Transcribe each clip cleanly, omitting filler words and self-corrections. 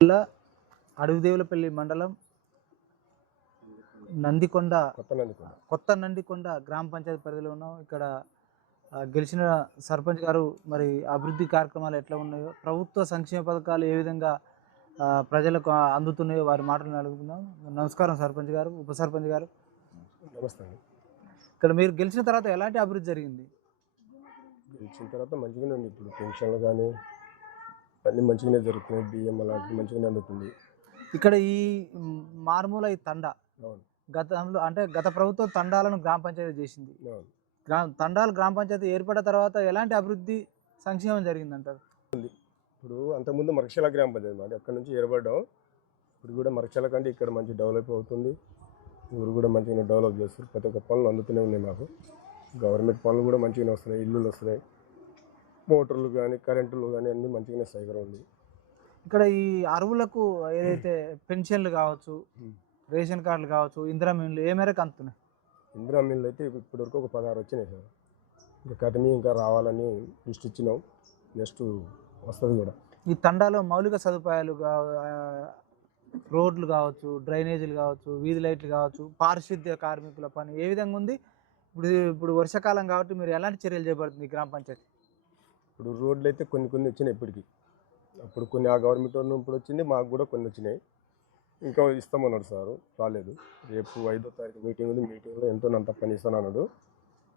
జిల్లా అడవిదేవులపల్లి మండలం నందికొండ కొత్త నందికొండ గ్రామ పంచాయతీ పరిధిలో ఉన్నాం. ఇక్కడ గెలిచిన సర్పంచ్ గారు మరి అభివృద్ధి కార్యక్రమాలు ఎట్లా ఉన్నాయో, ప్రభుత్వ సంక్షేమ పథకాలు ఏ విధంగా ప్రజలకు అందుతున్నాయో వారి మాటలను అడుగుతున్నాం. నమస్కారం సర్పంచ్ గారు, ఉప సర్పంచ్ గారు. నమస్తే అండి. ఇక్కడ మీరు గెలిచిన తర్వాత ఎలాంటి అభివృద్ధి జరిగింది? గెలిచిన తర్వాత మంచిగానే ఉంది. ఇప్పుడు పెన్షన్లు కానీ అన్నీ మంచిగానే జరుగుతున్నాయి. బియ్యం అలాంటివి మంచిగానే అందుతుంది. ఇక్కడ ఈ మారుమూల ఈ తండా అవును, గతంలో అంటే గత ప్రభుత్వం తండాలను గ్రామ పంచాయతీ చేసింది. అవును. తండాలు గ్రామ పంచాయతీ ఏర్పడిన తర్వాత ఎలాంటి అభివృద్ధి సంక్షేమం జరిగిందంటారు? ఇప్పుడు అంతకుముందు మరక్షల గ్రామ పంచాయతీ మాది, అక్కడ నుంచి ఏర్పడ్డాం. ఇప్పుడు కూడా మరక్షల కంటే ఇక్కడ మంచి డెవలప్ అవుతుంది. ఊరు కూడా మంచిగానే డెవలప్ చేస్తారు. ప్రతి ఒక్క పనులు అందుతూనే ఉన్నాయి. మాకు గవర్నమెంట్ పనులు కూడా మంచిగానే వస్తున్నాయి. ఇల్లులు వస్తున్నాయి, మోటార్లు కానీ కరెంటులు కానీ అన్నీ మంచిగానే సౌకర్యం ఉంది. ఇక్కడ ఈ అరువులకు ఏదైతే పెన్షన్లు కావచ్చు, రేషన్ కార్డులు కావచ్చు, ఇందిరా మిల్లు ఏ మేరకు అందుతున్నాయి? ఇందిరా మిల్లు అయితే ఇప్పటివరకు ఒక 16 వచ్చినాయి సార్. ఇంకా కటిమి ఇంకా రావాలని లిస్ట్ ఇచ్చినాం. నెక్స్ట్ వస్తుంది కూడా. ఈ తండాలో మౌలిక సదుపాయాలు రోడ్లు కావచ్చు, డ్రైనేజీలు కావచ్చు, వీధి లైట్లు కావచ్చు, పారిశుద్ధ్య కార్మికుల పని ఏ విధంగా ఉంది? ఇప్పుడు వర్షాకాలం కాబట్టి మీరు ఎలాంటి చర్యలు చేపడుతుంది గ్రామ పంచాయతీ? ఇప్పుడు రోడ్లు అయితే కొన్ని వచ్చినాయి ఇప్పటికి. అప్పుడు కొన్ని ఆ గవర్నమెంట్ ఇప్పుడు వచ్చింది, మాకు కూడా కొన్ని వచ్చినాయి. ఇంకా ఇస్తామన్నాడు సారు, రాలేదు. రేపు 5వ తారీఖు మీటింగ్ ఉంది. మీటింగ్లో ఎంతో అంత పని ఇస్తాను అన్నాడు.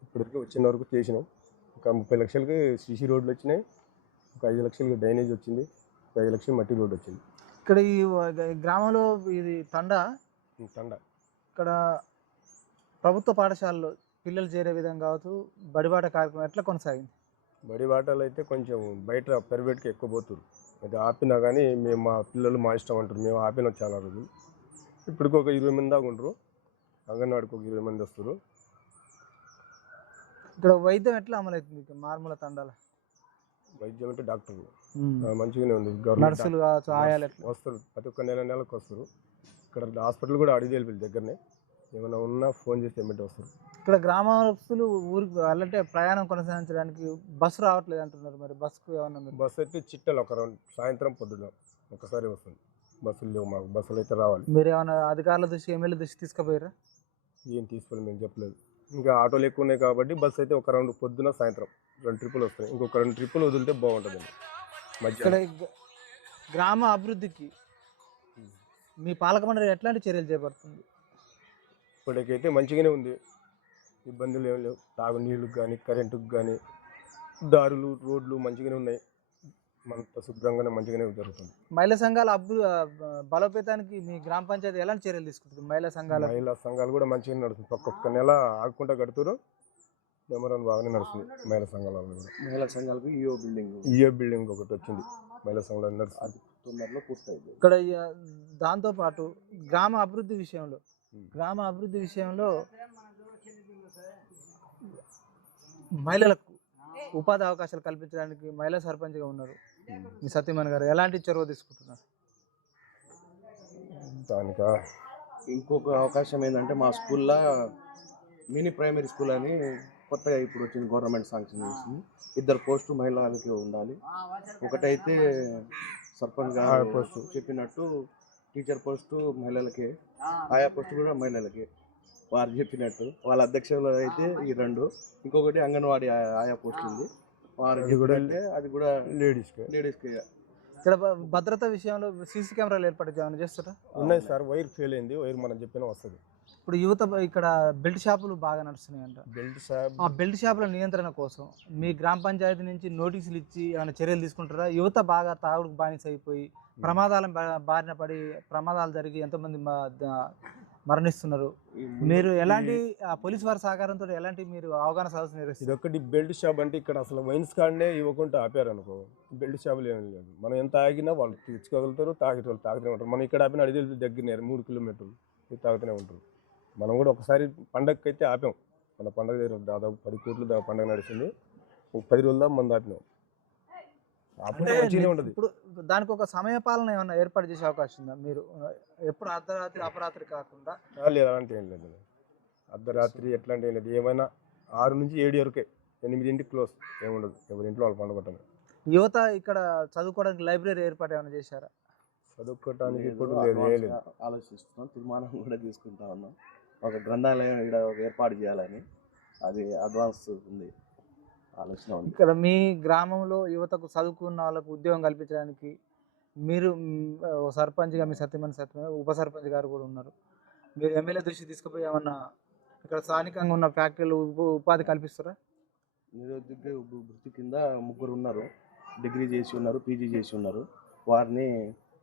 ఇప్పటికీ వచ్చిన వరకు చేసినాం. ఇంకా 30 లక్షలకి సీసీ రోడ్లు వచ్చినాయి. ఒక 5 లక్షలకి డ్రైనేజ్ వచ్చింది. ఒక 5 లక్షలు మట్టి రోడ్డు వచ్చింది. ఇక్కడ ఈ గ్రామంలో ఇది తండా ఇక్కడ ప్రభుత్వ పాఠశాలలో పిల్లలు చేరే విధంగా కావచ్చు, బడిబాట కార్యక్రమం ఎట్లా కొనసాగింది? బడి బాటలు అయితే కొంచెం బయట ప్రైవేట్కి ఎక్కువ పోతున్నారు. అది ఆపినా కానీ మేము మా పిల్లలు మా ఇష్టం అంటారు. మేము ఆపినాం చాలా రోజులు. ఇప్పటికి ఒక 20 మంది దాకా ఉంటారు. అంగన్వాడికి ఒక 20 మంది వస్తారు. ఇక్కడ వైద్యం ఎట్లా అమలవుతుంది మారుమూల తండాల? వైద్యం అంటే డాక్టర్లు మంచిగానే ఉంది. నర్సులు కావచ్చు, ఆయాలు వస్తారు. ప్రతి ఒక్క నెలకు వస్తారు. ఇక్కడ హాస్పిటల్ కూడా అడిగి దగ్గరనే. ఏమైనా ఉన్నా ఫోన్ చేస్తే ఎమ్మెల్యే వస్తారు. ఇక్కడ గ్రామస్తులు ఊరికి అంటే ప్రయాణం కొనసాగించడానికి బస్సు రావట్లేదు అంటున్నారు. మరి బస్సుకు ఏమన్నా? బస్సు అయితే చిట్టలు ఒక సాయంత్రం పొద్దున ఒకసారి వస్తుంది. బస్సులు లేవు మాకు. బస్సులు అయితే రావాలి. మీరు ఏమైనా అధికారుల దృష్టి, ఎమ్మెల్యే దృష్టి తీసుకుపోయారా? ఏం తీసుకోవాలి మేము చెప్పలేదు. ఇంకా ఆటోలు ఎక్కువ ఉన్నాయి కాబట్టి బస్సు అయితే ఒక రౌండ్ పొద్దున సాయంత్రం 2 ట్రిప్పులు వస్తాయి. ఇంకొక 2 ట్రిప్పులు వదిలితే బాగుంటుందండి. ఇక్కడ గ్రామ అభివృద్ధికి మీ పాలక మండలి ఎట్లాంటి చర్యలు చేపడుతుంది? ఇప్పటికైతే మంచిగానే ఉంది. ఇబ్బందులు ఏం లేవు. తాగునీళ్ళకి కానీ కరెంటుకు కానీ దారులు రోడ్లు మంచిగానే ఉన్నాయి. మనతో శుభ్రంగానే మంచిగానే జరుగుతుంది. మహిళా సంఘాల బలోపేతానికి మీ గ్రామ పంచాయతీ ఎలాంటి చర్యలు తీసుకుంటుంది? మహిళా సంఘాలు కూడా మంచిగానే నడుస్తుంది. ఒక్కొక్క నెల ఆగకుండా కడుతున్నారు. మెమరాన్ బాగానే నడుస్తుంది. మహిళా సంఘాల కూడా. మహిళా సంఘాలకు ఈఓ బిల్డింగ్ ఒకటి వచ్చింది. మహిళా సంఘాలు నడుస్తుంది. తొందరలో పూర్తయింది. ఇక్కడ దాంతోపాటు గ్రామ అభివృద్ధి విషయంలో మహిళలకు ఉపాధి అవకాశాలు కల్పించడానికి మహిళా సర్పంచ్గా ఉన్నారు మీ సత్యమణి గారు. ఎలాంటి చొరవ తీసుకుంటున్నారు? దానిక ఇంకొక అవకాశం ఏంటంటే మా స్కూల్లో మినీ ప్రైమరీ స్కూల్ అని కొత్తగా ఇప్పుడు వచ్చింది. గవర్నమెంట్ శాంక్షన్ చేసింది. 2 పోస్టు మహిళలకి ఉండాలి. ఒకటైతే సర్పంచ్ గారు పోస్టు చెప్పినట్టు టీచర్ పోస్టు మహిళలకే, ఆయా పోస్టు కూడా మహిళలకే. వారు చెప్పినట్టు వాళ్ళ అధ్యక్షులు అయితే ఈ 2. ఇంకొకటి అంగన్వాడీ ఆయా పోస్ట్ ఉంది. వారు అది కూడా లేడీస్కి. ఇక్కడ భద్రత విషయంలో సీసీ కెమెరాలు ఏర్పాటు చేస్తారా? ఉన్నాయి సార్. వైర్ ఫెయిల్ అయింది. వైర్ మనం చెప్పినా వస్తుంది. ఇప్పుడు యువత ఇక్కడ బెల్ట్ షాపులు బాగా నడుస్తున్నాయంట. బెల్ట్ షాపుల నియంత్రణ కోసం మీ గ్రామ పంచాయతీ నుంచి నోటీసులు ఇచ్చి ఏమైనా చర్యలు తీసుకుంటారా? యువత బాగా తాగుడుకు బానిస అయిపోయి ప్రమాదాల బారిన పడి ప్రమాదాలు జరిగి ఎంతోమంది మరణిస్తున్నారు. మీరు ఎలాంటి పోలీసు వారి సహకారంతో ఎలాంటి మీరు అవగాహన సదస్సు నిర్వహిస్తారు? ఇదొకటి బెల్ట్ షాప్ అంటే ఇక్కడ అసలు వైన్స్ కార్డునే ఇవ్వకుండా ఆపారు అనుకో. బెల్ట్ షాపులు ఏమి లేదు. మనం ఎంత ఆగినా వాళ్ళు తెచ్చుకోగలుగుతారు. తాగుతూనే ఉంటారు. మనం ఇక్కడ ఆపిన అడిగి దగ్గర 3 కిలోమీటర్లు తాగుతూనే ఉంటారు. మనం కూడా ఒకసారి పండగకి అయితే ఆపాం. మన పండగ దగ్గర దాదాపు 10 కోట్ల పండగ నడిచింది. 10 రోజుల దాకా మంది ఆపినాం. ఇప్పుడు దానికి ఒక సమయ పాలన ఏమన్నా ఏర్పాటు చేసే అవకాశం ఉందా? మీరు ఎప్పుడు అర్ధరాత్రి అపరాత్రి కాకుండా? లేదు, అలాంటి ఏం లేదు. అర్ధరాత్రి ఎట్లాంటి ఏం లేదు. ఏమైనా 6 నుంచి 7 వరకే. 8ంటికి క్లోజ్. ఏముండదు. ఎవరింట్లో వాళ్ళు పండుగ. యువత ఇక్కడ చదువుకోవడానికి లైబ్రరీ ఏర్పాటు ఏమైనా చేశారా? చదువుకోవటానికి లేదు, ఇప్పుడు లేదు, ఏం లేదు. అడ్వాన్స్గా ఆలోచిస్తున్నాం. తీర్మానం కూడా తీసుకుంటా ఉన్నాం. ఒక గ్రంథాలయం ఇక్కడ ఏర్పాటు చేయాలని, అది అడ్వాన్స్ ఉంది, ఆలోచన ఉంది. ఇక్కడ మీ గ్రామంలో యువతకు చదువుకున్న వాళ్ళకు ఉద్యోగం కల్పించడానికి మీరు ఓ సర్పంచ్గా మీ సత్యమణి ఉప సర్పంచ్ గారు కూడా ఉన్నారు. మీరు ఎమ్మెల్యే దృష్టి తీసుకుపోయి ఏమన్నా ఇక్కడ స్థానికంగా ఉన్న ఫ్యాక్టరీలు ఉపాధి కల్పిస్తారా? నిరుద్యోగ వృత్తి కింద 3 ఉన్నారు, డిగ్రీ చేసి ఉన్నారు, పీజీ చేసి ఉన్నారు. వారిని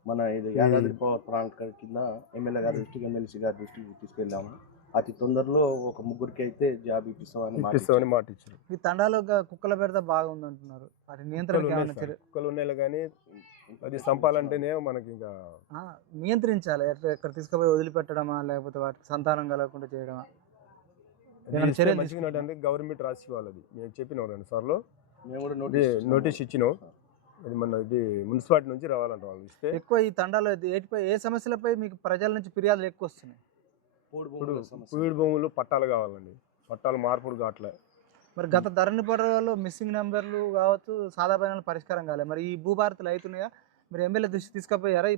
మన ఇది యాదాద్రి పవర్ ప్లాంట్ కింద ఎమ్మెల్యే గారి దృష్టికి, ఎమ్మెల్సీ గారి దృష్టికి తీసుకెళ్ళాము. అతి తొందరలో ఒక 3కి అయితే జాబ్ ఇప్పిస్తామని మాట ఇచ్చారు. ఈ తండాలో కుక్కల బెడద బాగుంది అంటున్నారు. వాటి నియంత్రణకి ఏమైనా చర్య- కుక్కలు ఉన్నాయి కానీ అది సంపాలంటేనే మనకి ఇంకా నియంత్రించాలి. ఎక్కడ తీసుకుపోయి వదిలిపెట్టడమా, లేకపోతే వాటికి సంతానం కలగకుండా చేయడమా? ఏమైనా ఇస్తే చర్యలు మంచిగా ఉన్నట్టు గవర్నమెంట్ రాసి ఇవ్వాలి. అది మేము చెప్పినాం 2 సార్లు మేము కూడా నోటీస్ ఇచ్చినాం. అది మన ఇది మున్సిపాలిటీ నుంచి రావాలంట. వాళ్ళు ఇస్తే ఎక్కువ ఈ తండాలో ఏటిపై ఏ సమస్యలపై మీకు ప్రజల నుంచి ఫిర్యాదులు ఎక్కువ వస్తున్నాయి? ఇప్పుడు పూడి భూములు పట్టాలు కావాలండి. పట్టాలు మార్పులు కావట్లే. మరి గత ధరణి పర్వాలో మిస్సింగ్ నెంబర్లు కావచ్చు, సాదా పైన పరిష్కారం కాలేదు. మరి ఈ భూభారతులు అవుతున్నాయా? మీరు ఎమ్మెల్యే దృష్టి తీసుకుపోయారా? ఈ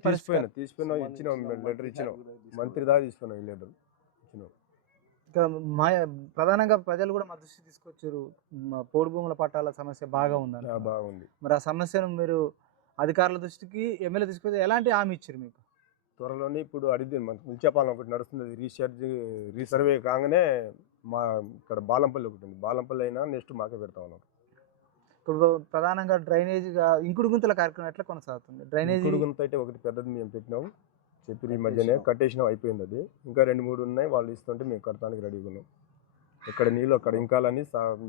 తీసుకున్నాం, ఇచ్చినాం, లెటర్ ఇచ్చినాం, మంత్రి దాకా తీసుకున్నాం, ఈ లెటర్ ఇచ్చినాం. ఇక్కడ ప్రధానంగా ప్రజలు కూడా మా దృష్టి తీసుకొచ్చారు, పోడు భూముల పట్టాల సమస్య బాగా ఉందని. బాగుంది. మరి ఆ సమస్యను మీరు అధికారుల దృష్టికి ఎమ్మెల్యే తీసుకొచ్చి ఎలాంటి హామీ ఇచ్చారు మీకు? త్వరలోనే ఇప్పుడు అడిగింది మన ఉల్చాపాలెం ఒకటి నడుస్తుంది. రీసర్వే కాగానే మా ఇక్కడ బాలంపల్లి ఒకటి ఉంది. బాలంపల్లి అయినా నెక్స్ట్ మాకే పెడతా ఉన్నాం. ఇప్పుడు ప్రధానంగా డ్రైనేజీగా ఇంకుడు గుంతల కార్యక్రమం ఎట్లా కొనసాగుతుంది? డ్రైనేజ్ ఇంకుడు గుంత అయితే ఒకటి పెద్దది మేము పెట్టినాం, చెప్పి ఈ మధ్యనే కట్టేసినాం, అయిపోయింది. అది ఇంకా 2-3 ఉన్నాయి, వాళ్ళు ఇస్తుంటే మేము కట్టడానికి రెడీగా ఉన్నాం. ఎక్కడ నీళ్ళు అక్కడ ఇంకాలని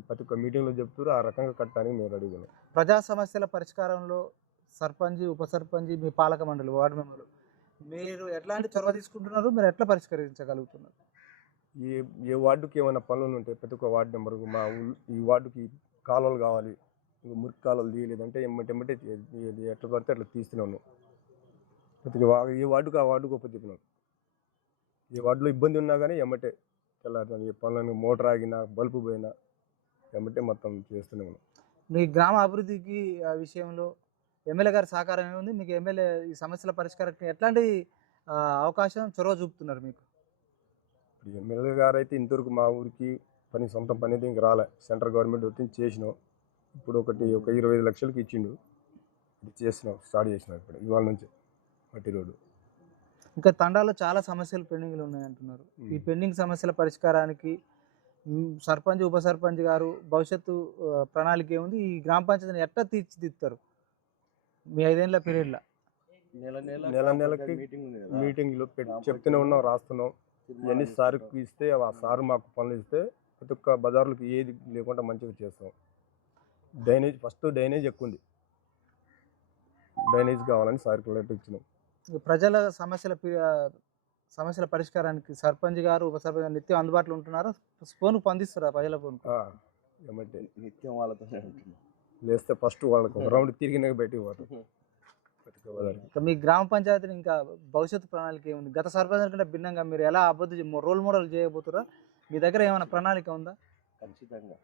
ప్రతి ఒక్క మీటింగ్లో చెప్తారు, ఆ రకంగా కట్టడానికి మేము రెడీగా ఉన్నాం. ప్రజా సమస్యల పరిష్కారంలో సర్పంచ్, ఉప సర్పంచ్, మీ పాలక మండలి, వార్డు మెంబర్లు మీరు ఎట్లాంటి చొరవ తీసుకుంటున్నారు? మీరు ఎట్లా పరిష్కరించగలుగుతున్నారు? ఏ వార్డుకి ఏమైనా పనులు ఉంటాయి, ప్రతి ఒక్క వార్డు నెంబర్కు ఈ వార్డుకి కాలువలు కావాలి, మురికి కాలువలు తీయలేదంటే ఎమ్మటెమ్మటే ఎట్లా పడితే అట్లా తీస్తున్నాను. ప్రతి ఏ వార్డుకు ఆ వార్డుకు ఒప్ప చెప్పినాను. ఏ వార్డులో ఇబ్బంది ఉన్నా కానీ ఎమ్మటే తెల్లారుతాను. ఏ పనులను మోటార్ ఆగినా, బల్బు పోయినా ఎమ్మటే మొత్తం చేస్తూనే ఉన్నాం. మీ గ్రామ అభివృద్ధికి ఆ విషయంలో ఎమ్మెల్యే గారి సహకారం ఏముంది? మీకు ఎమ్మెల్యే ఈ సమస్యల పరిష్కారానికి ఎట్లాంటి అవకాశం, చొరవ చూపుతున్నారు మీకు? ఇప్పుడు ఎమ్మెల్యే గారు అయితే ఇంతవరకు మా ఊరికి సొంత పని అయితే ఇంక రాలే. సెంట్రల్ గవర్నమెంట్ వచ్చి చేసినాం. ఇప్పుడు ఒక 25 లక్షలకి ఇచ్చిండు, ఇది చేసినాం, స్టార్ట్ చేసినాం. ఇప్పుడు ఇవాళ నుంచి మట్టి రోడ్డు. ఇంకా తండాలో చాలా సమస్యలు పెండింగ్లు ఉన్నాయి అంటున్నారు. ఈ పెండింగ్ సమస్యల పరిష్కారానికి సర్పంచ్, ఉప సర్పంచ్ గారు భవిష్యత్తు ప్రణాళిక ఏముంది? ఈ గ్రామ పంచాయతీని ఎట్లా తీర్చిదిద్దుతారు మీ 5 ఏళ్ల పీరియడ్లో? నెలకి మీటింగ్లో చెప్తూనే ఉన్నాం, రాస్తున్నాం. ఇవన్నీ సార్కి ఇస్తే ఆ సారు మాకు పనులు ఇస్తే ప్రతి ఒక్క బజార్లకు ఏది లేకుండా మంచిగా చేస్తాం. ఫస్ట్ డ్రైనేజ్ ఎక్కువ ఉంది, డ్రైనేజ్ కావాలని సార్కి లెటర్ ఇచ్చినాం. ప్రజల సమస్యల పరిష్కారానికి సర్పంచ్ గారు, ఉప సర్పంచ్ నిత్యం అందుబాటులో ఉంటున్నారా? ఫోన్కు పందిస్తారా ప్రజల ఫోన్కు? ఏమంటే నిత్యం వాళ్ళతోనే ఉంటున్నాం. లేస్తే ఫస్ట్ వాళ్ళకి ఒక రౌండ్ తిరిగినాక బయటికి పోతాం. మీ గ్రామ పంచాయతీని ఇంకా భవిష్యత్తు ప్రణాళిక ఏముంది? గత సర్పంచ్ కంటే భిన్నంగా మీరు ఎలా అభివృద్ధి రోల్ మోడల్ చేయబోతురా? మీ దగ్గర ఏమైనా ప్రణాళిక ఉందా? ఖచ్చితంగా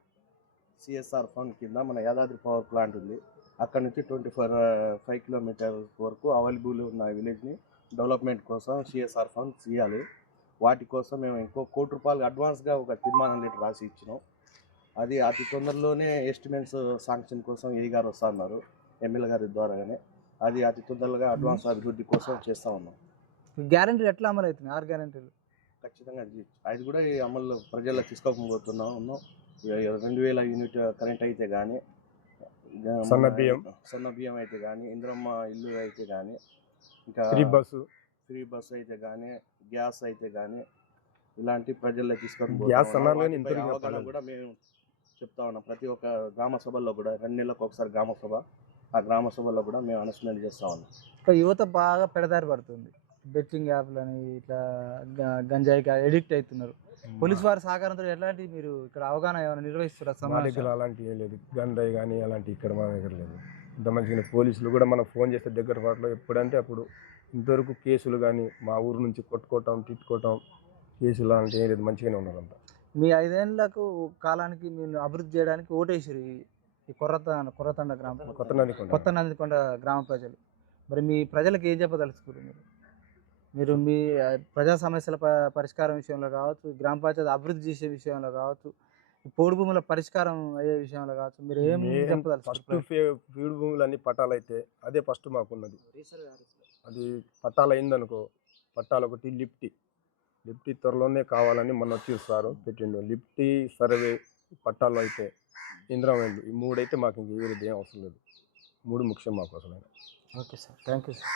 సిఎస్ఆర్ ఫండ్ కింద మన యాదాద్రి పవర్ ప్లాంట్ ఉంది. అక్కడ నుంచి 25 కిలోమీటర్స్ వరకు అవైలబుల్ ఉన్న విలేజ్ని డెవలప్మెంట్ కోసం సిఎస్ఆర్ ఫండ్ చేయాలి. వాటి కోసం మేము ఇంకో ₹1 కోటి అడ్వాన్స్గా ఒక తీర్మానం లెటర్ రాసి ఇచ్చినాం. అది అతి తొందరలోనే ఎస్టిమేట్స్ శాంక్షన్ కోసం ఏ గారు వస్తా ఉన్నారు, ఎమ్మెల్యే గారి ద్వారానే. అది అతి తొందరగా అడ్వాన్స్ అభివృద్ధి కోసం చేస్తూ ఉన్నాం. గ్యారెంటీలు ఎట్లా అమలు అవుతున్నాయి? 6 గ్యారెంటీలు ఖచ్చితంగా అది కూడా ఈ అమలు ప్రజల్లో తీసుకోకపోతున్నాం. 2000 యూనిట్ కరెంట్ అయితే కానీ, సన్న బియ్యం అయితే కానీ, ఇంద్రమ్మ ఇల్లు అయితే కానీ, ఇంకా ఫ్రీ బస్సు అయితే కానీ, గ్యాస్ అయితే కానీ, ఇలాంటి ప్రజల్లో తీసుకొని అవగాహన కూడా మేము చెప్తా ఉన్నాం. ప్రతి ఒక్క గ్రామ సభల్లో కూడా 2 నెలలకు ఒకసారి గ్రామ సభ, ఆ గ్రామ సభల్లో కూడా మేము అనౌన్స్మెంట్ చేస్తూ ఉన్నాం. యువత బాగా పెడదారి పడుతుంది, బెట్టింగ్ యాప్లని ఇట్లా గంజాయికి ఎడిక్ట్ అవుతున్నారు. పోలీసు వారి సహకారంతో ఎలాంటి మీరు ఇక్కడ అవగాహన ఏమైనా నిర్వహిస్తున్నారు? మా దగ్గర అలాంటివి ఏం లేదు, గంజాయి కానీ అలాంటి ఇక్కడ మా దగ్గర లేదు. ఇంత మంచిగా పోలీసులు కూడా మనం ఫోన్ చేస్తే దగ్గర పాటలో ఎప్పుడంటే అప్పుడు. ఇంతవరకు కేసులు కానీ మా ఊరు నుంచి కొట్టుకోవటం, తిట్టుకోవటం, కేసులు అలాంటివి ఏం లేదు, మంచిగానే ఉన్నారు అంతా. మీ 5 ఏళ్ళకు కాలానికి మీరు అభివృద్ధి చేయడానికి ఓటేసారు ఈ కొత్తనందికొండ గ్రామ ప్రజలు. మరి మీ ప్రజలకు ఏం చెప్పదలుచుకోరు మీరు మీ ప్రజా సమస్యల పరిష్కారం విషయంలో కావచ్చు, గ్రామ పంచాయతీ అభివృద్ధి చేసే విషయంలో కావచ్చు, ఈ పోడు భూముల పరిష్కారం అయ్యే విషయంలో కావచ్చు, మీరు ఏం ఫస్ట్ చెప్పదలుచుకోరు? ఫీడ్ భూములన్నీ పట్టాలైతే అదే ఫస్ట్ మాకున్నది. అది పట్టాలు అయిందనుకో, పట్టాలు ఒకటి లిఫ్టీ త్వరలోనే కావాలని మొన్న వచ్చి సారు పెట్టిండు. లిఫ్టీ సర్వే పట్టాలు అయితే ఇందిరామైంది, ఈ 3 అయితే మాకు ఇంక వేరేది ఏం అవసరం లేదు. 3 ముఖ్యం మాకు అసలు. Okay sir, thank you sir.